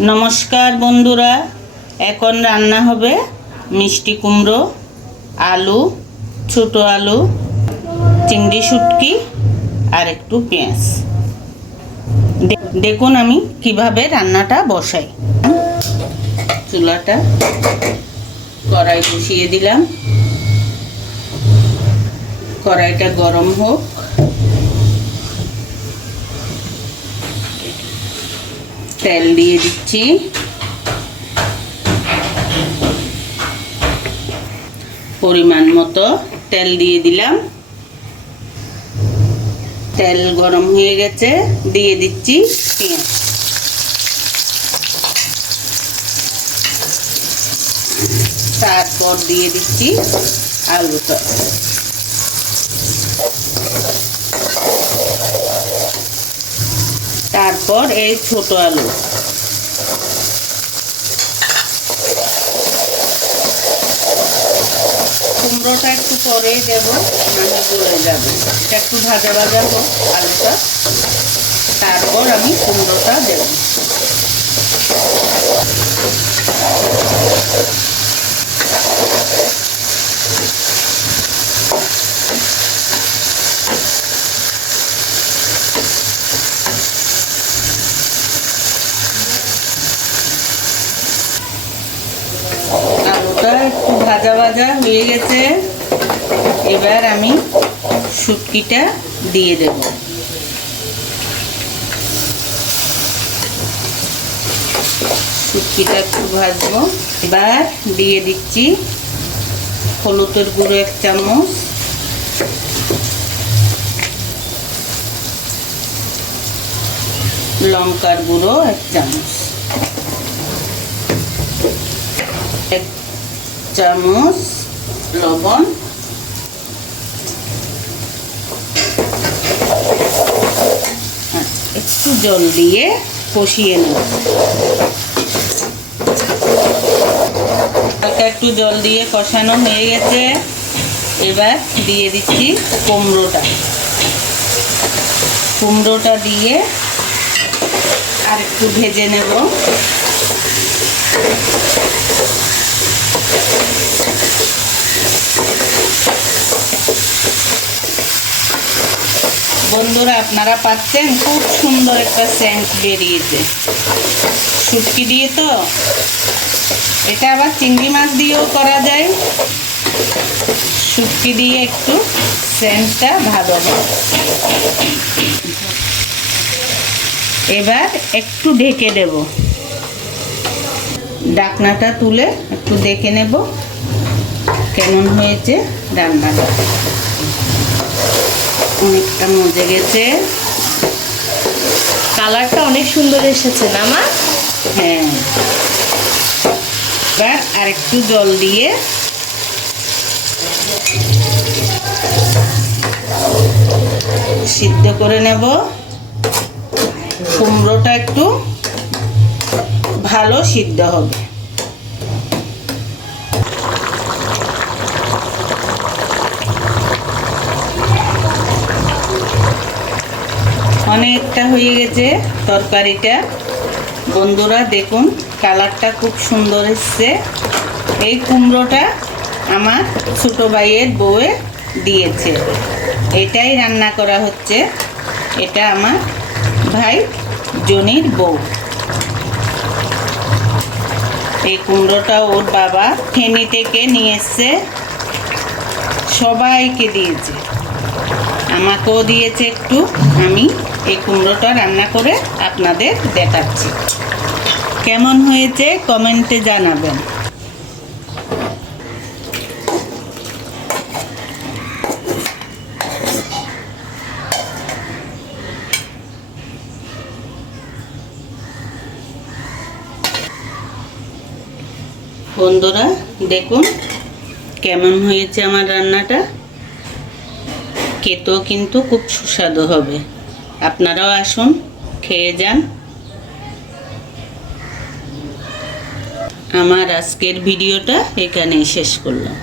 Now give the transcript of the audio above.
নমস্কার বন্ধুরা, এখন রান্না হবে মিষ্টি কুমড়ো, আলু, ছোট আলু, চিংড়ি শুটকি আর একটু পেঁয়াজ। দেখুন আমি কীভাবে রান্নাটা বসাই। চুলাটা কড়াই বসিয়ে দিলাম। কড়াইটা গরম হোক। তেল দিয়ে দিচ্ছি। পরিমাণ মতো তেল দিয়ে দিলাম। তেল গরম হয়ে গেছে, দিয়ে দিচ্ছি পেঁয়াজ। তারপর দিয়ে দিচ্ছি আলুটা। তারপর এই ছোট আলু। কুমড়োটা একটু পরেই দেব মানে গলে যাবে। এটা একটু ভাজা ভাজা হোক, আলুটা। তারপর আমি কুমড়োটা দেব আলুটা একটু ভাজা ভাজা হয়ে গেছে। এবার আমি শুটকিটা দিয়ে দেব। শুটকিটা একটু ভাজবো। এবার দিয়ে দিচ্ছি হলুদের গুঁড়ো এক চামচ। লঙ্কার গুঁড়ো এক চামচ। এক চামচ, লবণ। একটু জল দিয়ে কষিয়ে নেব। হালকা একটু জল দিয়ে কষানো হয়ে গেছে। এবার দিয়ে দিচ্ছি কুমড়োটা। কুমড়োটা দিয়ে আর একটু ভেজে নেব। বন্ধুরা, আপনারা পাচ্ছেন খুব সুন্দর একটা সেন্ট বেরিয়েছে। শুটকি দিয়ে তো। এটা আবার চিংড়ি মাছ দিয়েও করা যায়। শুটকি দিয়ে একটু সেন্টটা ভালো হয় এবার একটু ঢেকে দেব। ডাকনাটা তুলে একটু দেখে নেব কেমন হয়েছে রান্নাটা অনেকটা মজে গেছে। কালারটা অনেক সুন্দর এসেছে না মা? হ্যাঁ। এবার আর একটু জল দিয়ে সিদ্ধ করে নেব। কুমড়োটা একটু ভালো সিদ্ধ হবে। অনেকটা হয়ে গেছে তরকারিটা। বন্ধুরা, দেখুন, কালারটা খুব সুন্দর এসছে। এই কুমড়োটা আমার ছোটো ভাইয়ের বউয়ে দিয়েছে। এটাই রান্না করা হচ্ছে। এটা আমার ভাই জনির বউ। এই কুমড়োটা ওর বাবা ফেনি থেকে নিয়ে এসছে। সবাইকে দিয়েছে। আমাকেও দিয়েছে একটু। আমি এই কুমড়োটা রান্না করে আপনাদের দেখাচ্ছি। কেমন হয়েছে কমেন্টে জানাবেন। বন্ধুরা, দেখুন কেমন হয়েছে আমার রান্নাটা। খেতেও কিন্তু খুব সুস্বাদু হবে। আপনারাও আসুন, খেয়ে যান। আমার আজকের ভিডিওটা এখানেই শেষ করলাম।